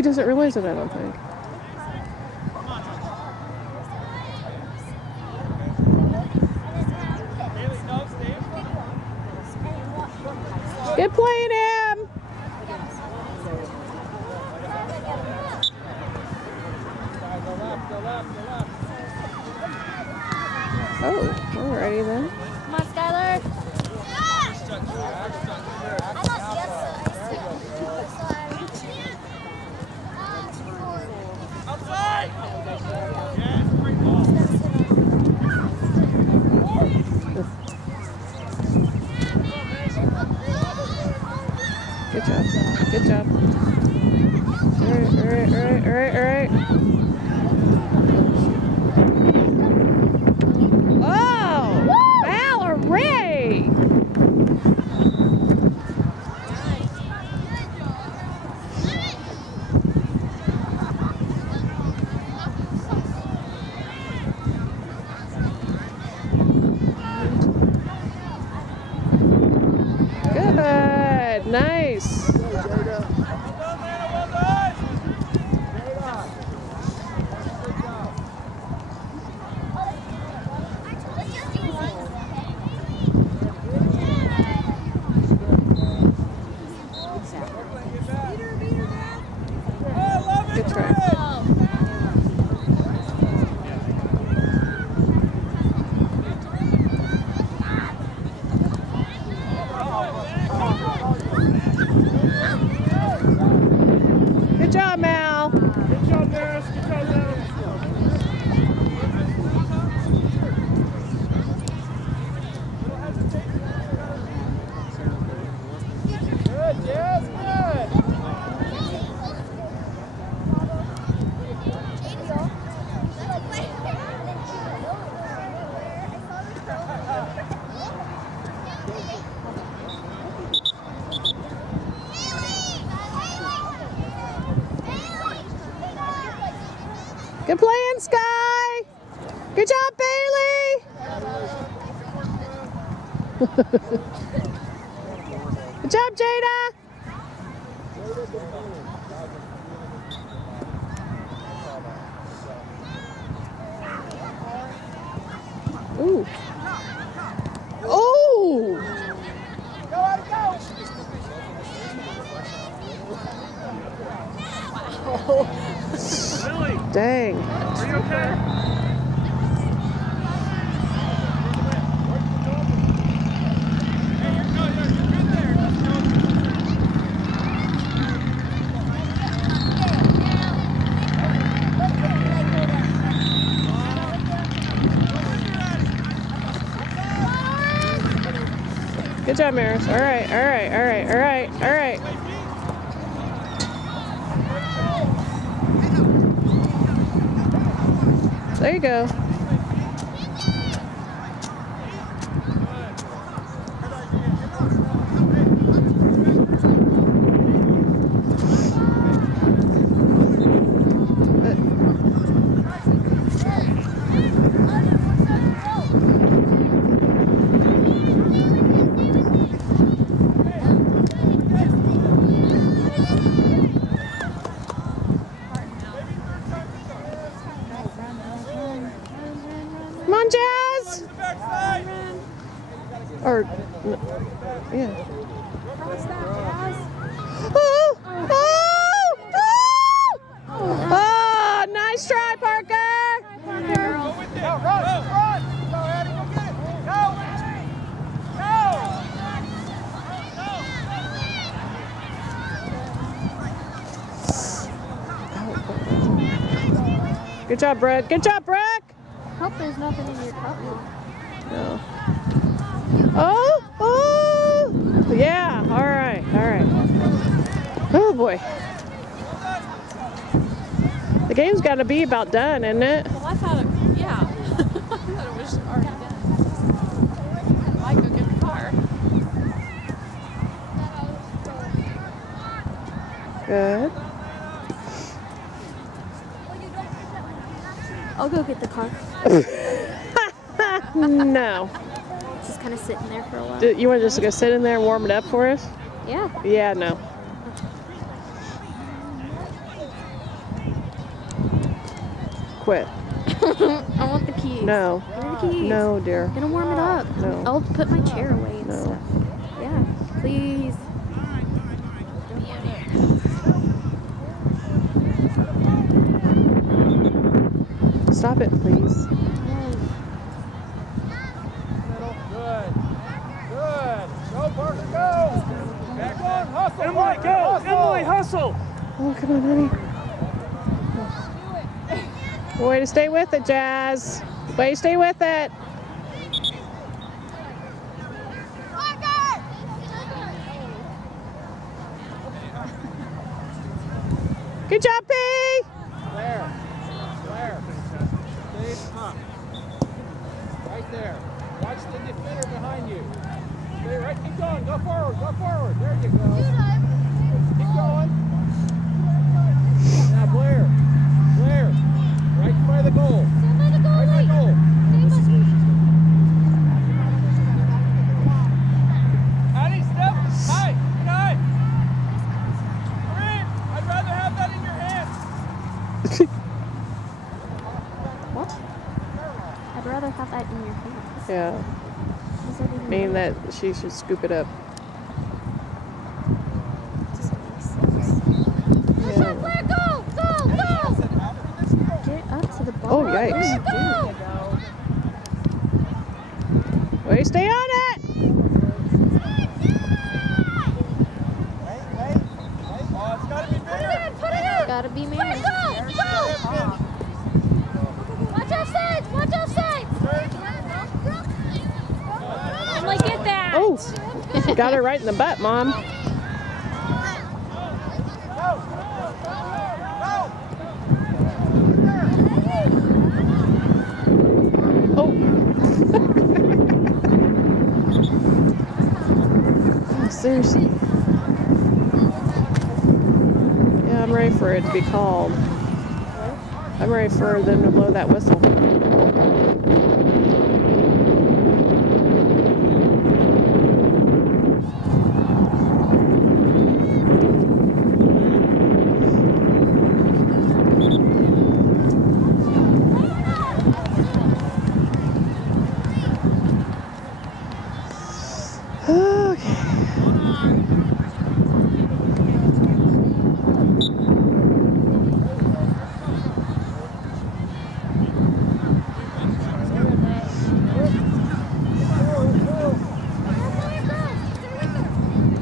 He doesn't realize it, I don't think. Good playing him! Oh, alrighty then. Come on, Skylar. Outside! Good job. Good job. Alright. Oh! Valerie! Good. Nice. Good try. Good job, Mal. Good job, Maris. Good job, Maris. Good, yes, good. Good playing, Sky. Good job, Bailey. Good job, Jada. Ooh. Oh. Billy, Dang. are you okay? Hey, you're good there. Let's go. Good job, Maris. All right. There you go. Come on, Jazz! Or, yeah. Oh! Oh! Nice try, Parker! Go with it. Go, run. Go, Eddie, go get it. Go. Good job, Brett. Good job, Brett! Hope there's nothing in your cup. No. Oh! Yeah, all right. Oh, boy. The game's got to be about done, isn't it? Well, I thought yeah. I thought it was already done. I go get the car. Good. I'll go get the car. No. Just kind of sitting there for a while. You want to just go sit in there and warm it up for us? Yeah. Yeah, no. quit. I want the keys. No. Give me the keys. No, dear. I'm gonna warm it up. No. I'll put my chair away and No. stuff. Yeah, please. Stop it, please. Good. Good. Go, Parker, go. Back on, hustle. Emily, go. Emily, hustle. Oh, come on, honey. Way to stay with it, Jazz. Way to stay with it. Good job, P. Claire. Claire. Stay up. Right there. Watch the defender behind you. Stay right. Keep going. Go forward. Go forward. There you go. Keep going. Now, Blair. Blair. Right by the goal. Right by the goal. Addie, step. Hi. Good eye. Kareem, I'd rather have that in your hands. What? I'd rather have that in your hands. Yeah. What does that even Mean that she should scoop it up. Doesn't make sense. Yeah. Get up to the ball. Oh, yikes. Way to stay on it. Oh, it's got to be bigger. Gotta be married. Watch our sides! Watch our sides! Emily, get that! Oh, got her right in the butt, Mom. Oh. Oh, seriously. Yeah, I'm ready for it to be called. I'm ready for them to blow that whistle.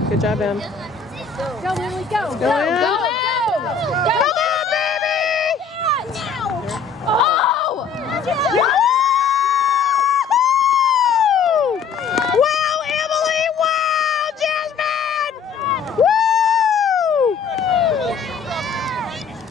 Good job, Em. Go, Emily, go! Go, Em. Go! Come on, baby! Oh!